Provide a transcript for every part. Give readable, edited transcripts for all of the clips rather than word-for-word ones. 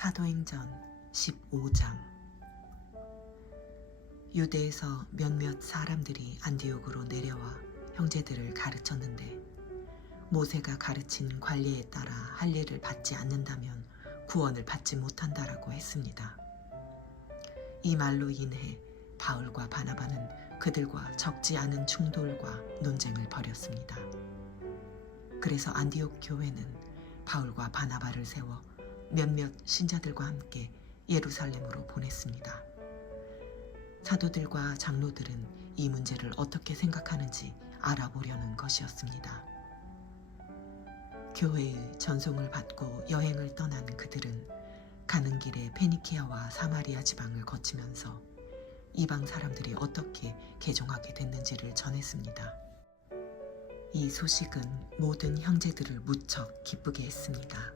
사도행전 15장. 유대에서 몇몇 사람들이 안디옥으로 내려와 형제들을 가르쳤는데, 모세가 가르친 관례에 따라 할례를 받지 않는다면 구원을 받지 못한다라고 했습니다. 이 말로 인해 바울과 바나바는 그들과 적지 않은 충돌과 논쟁을 벌였습니다. 그래서 안디옥 교회는 바울과 바나바를 세워 몇몇 신자들과 함께 예루살렘으로 보냈습니다. 사도들과 장로들은 이 문제를 어떻게 생각하는지 알아보려는 것이었습니다. 교회의 전송을 받고 여행을 떠난 그들은 가는 길에 페니키아와 사마리아 지방을 거치면서 이방 사람들이 어떻게 개종하게 됐는지를 전했습니다. 이 소식은 모든 형제들을 무척 기쁘게 했습니다.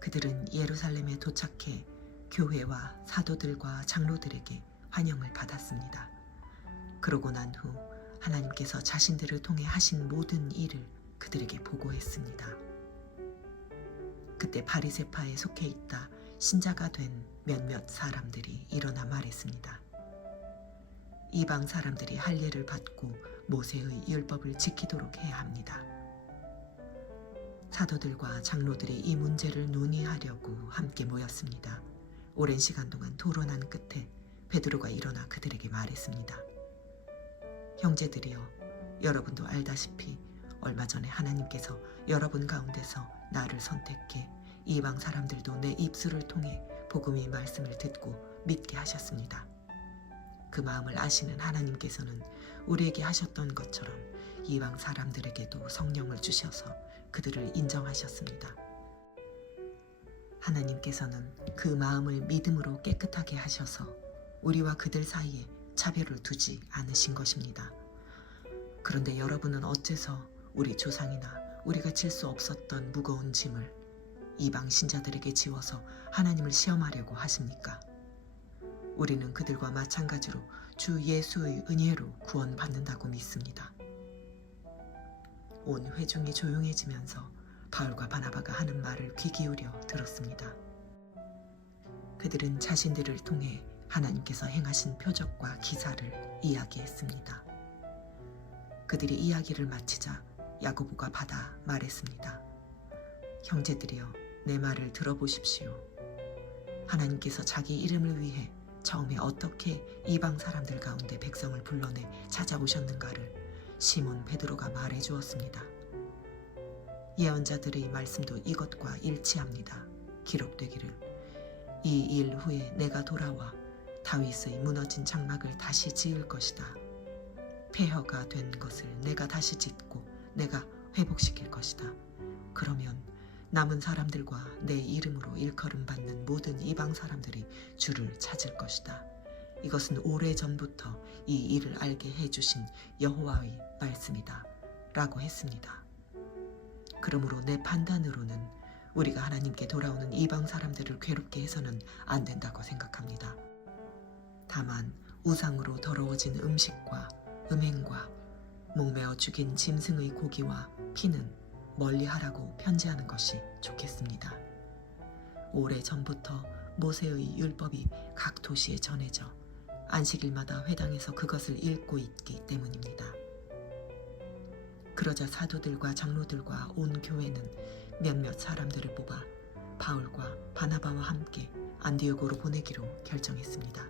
그들은 예루살렘에 도착해 교회와 사도들과 장로들에게 환영을 받았습니다. 그러고 난 후 하나님께서 자신들을 통해 하신 모든 일을 그들에게 보고했습니다. 그때 바리새파에 속해 있다 신자가 된 몇몇 사람들이 일어나 말했습니다. 이방 사람들이 할례를 받고 모세의 율법을 지키도록 해야 합니다. 사도들과 장로들이 이 문제를 논의하려고 함께 모였습니다. 오랜 시간 동안 토론한 끝에 베드로가 일어나 그들에게 말했습니다. 형제들이여, 여러분도 알다시피 얼마 전에 하나님께서 여러분 가운데서 나를 선택해 이방 사람들도 내 입술을 통해 복음의 말씀을 듣고 믿게 하셨습니다. 그 마음을 아시는 하나님께서는 우리에게 하셨던 것처럼 이방 사람들에게도 성령을 주셔서 그들을 인정하셨습니다. 하나님께서는 그 마음을 믿음으로 깨끗하게 하셔서 우리와 그들 사이에 차별을 두지 않으신 것입니다. 그런데 여러분은 어째서 우리 조상이나 우리가 질 수 없었던 무거운 짐을 이방 신자들에게 지워서 하나님을 시험하려고 하십니까? 우리는 그들과 마찬가지로 주 예수의 은혜로 구원받는다고 믿습니다. 온 회중이 조용해지면서 바울과 바나바가 하는 말을 귀 기울여 들었습니다. 그들은 자신들을 통해 하나님께서 행하신 표적과 기사를 이야기했습니다. 그들이 이야기를 마치자 야고보가 받아 말했습니다. 형제들이여, 내 말을 들어보십시오. 하나님께서 자기 이름을 위해 처음에 어떻게 이방 사람들 가운데 백성을 불러내 찾아오셨는가를 시몬 베드로가 말해 주었습니다. 예언자들의 말씀도 이것과 일치합니다. 기록되기를 이 일 후에 내가 돌아와 다윗의 무너진 장막을 다시 지을 것이다. 폐허가 된 것을 내가 다시 짓고 내가 회복시킬 것이다. 그러면 남은 사람들과 내 이름으로 일컬음 받는 모든 이방 사람들이 주를 찾을 것이다. 이것은 오래전부터 이 일을 알게 해주신 여호와의 말씀이다 라고 했습니다. 그러므로 내 판단으로는 우리가 하나님께 돌아오는 이방 사람들을 괴롭게 해서는 안 된다고 생각합니다. 다만 우상으로 더러워진 음식과 음행과 목매어 죽인 짐승의 고기와 피는 멀리하라고 편지하는 것이 좋겠습니다. 오래전부터 모세의 율법이 각 도시에 전해져 안식일마다 회당에서 그것을 읽고 있기 때문입니다. 그러자 사도들과 장로들과 온 교회는 몇몇 사람들을 뽑아 바울과 바나바와 함께 안디옥으로 보내기로 결정했습니다.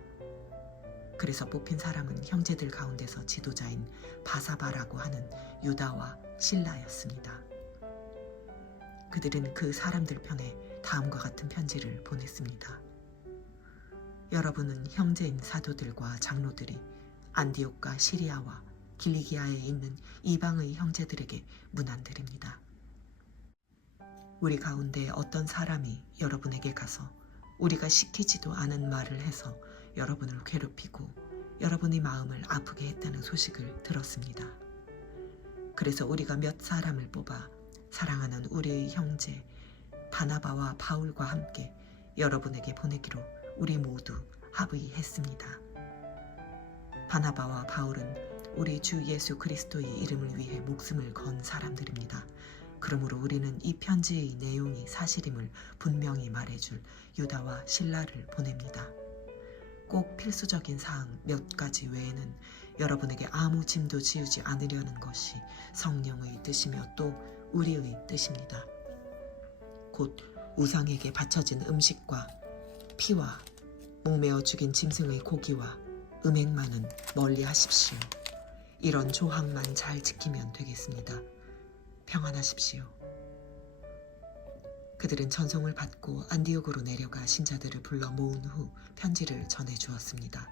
그래서 뽑힌 사람은 형제들 가운데서 지도자인 바사바라고 하는 유다와 실라였습니다. 그들은 그 사람들 편에 다음과 같은 편지를 보냈습니다. 여러분은 형제인 사도들과 장로들이 안디옥과 시리아와 길리기아에 있는 이방의 형제들에게 문안드립니다. 우리 가운데 어떤 사람이 여러분에게 가서 우리가 시키지도 않은 말을 해서 여러분을 괴롭히고 여러분의 마음을 아프게 했다는 소식을 들었습니다. 그래서 우리가 몇 사람을 뽑아 사랑하는 우리의 형제 바나바와 바울과 함께 여러분에게 보내기로 우리 모두 합의했습니다. 바나바와 바울은 우리 주 예수 그리스도의 이름을 위해 목숨을 건 사람들입니다. 그러므로 우리는 이 편지의 내용이 사실임을 분명히 말해줄 유다와 실라를 보냅니다. 꼭 필수적인 사항 몇 가지 외에는 여러분에게 아무 짐도 지우지 않으려는 것이 성령의 뜻이며 또 우리의 뜻입니다. 곧 우상에게 바쳐진 음식과 피와 목매어 죽인 짐승의 고기와 음행만은 멀리 하십시오. 이런 조항만 잘 지키면 되겠습니다. 평안하십시오. 그들은 전송을 받고 안디옥으로 내려가 신자들을 불러 모은 후 편지를 전해 주었습니다.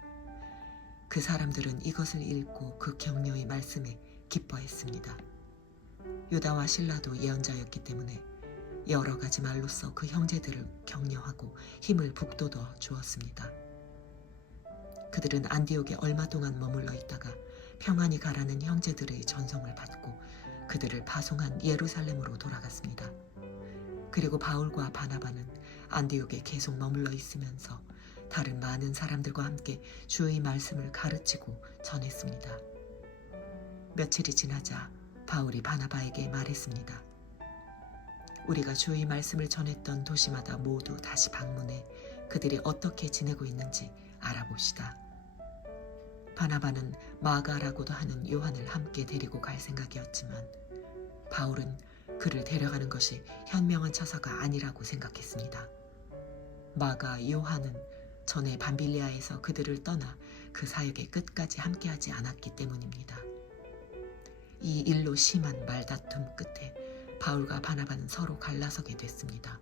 그 사람들은 이것을 읽고 그 격려의 말씀에 기뻐했습니다. 유다와 실라도 예언자였기 때문에 여러 가지 말로써 그 형제들을 격려하고 힘을 북돋워 주었습니다. 그들은 안디옥에 얼마 동안 머물러 있다가 평안히 가라는 형제들의 전송을 받고 그들을 파송한 예루살렘으로 돌아갔습니다. 그리고 바울과 바나바는 안디옥에 계속 머물러 있으면서 다른 많은 사람들과 함께 주의 말씀을 가르치고 전했습니다. 며칠이 지나자 바울이 바나바에게 말했습니다. 우리가 주의 말씀을 전했던 도시마다 모두 다시 방문해 그들이 어떻게 지내고 있는지 알아봅시다. 바나바는 마가라고도 하는 요한을 함께 데리고 갈 생각이었지만 바울은 그를 데려가는 것이 현명한 처사가 아니라고 생각했습니다. 마가 요한은 전에 밤빌리아에서 그들을 떠나 그 사역의 끝까지 함께하지 않았기 때문입니다. 이 일로 심한 말다툼 끝에 바울과 바나바는 서로 갈라서게 됐습니다.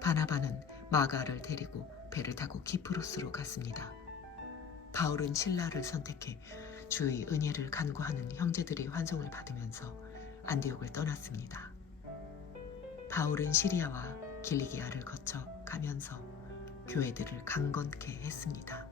바나바는 마가를 데리고 배를 타고 키프로스로 갔습니다. 바울은 실라를 선택해 주의 은혜를 간구하는 형제들의 환송을 받으면서 안디옥을 떠났습니다. 바울은 시리아와 길리기아를 거쳐 가면서 교회들을 강건케 했습니다.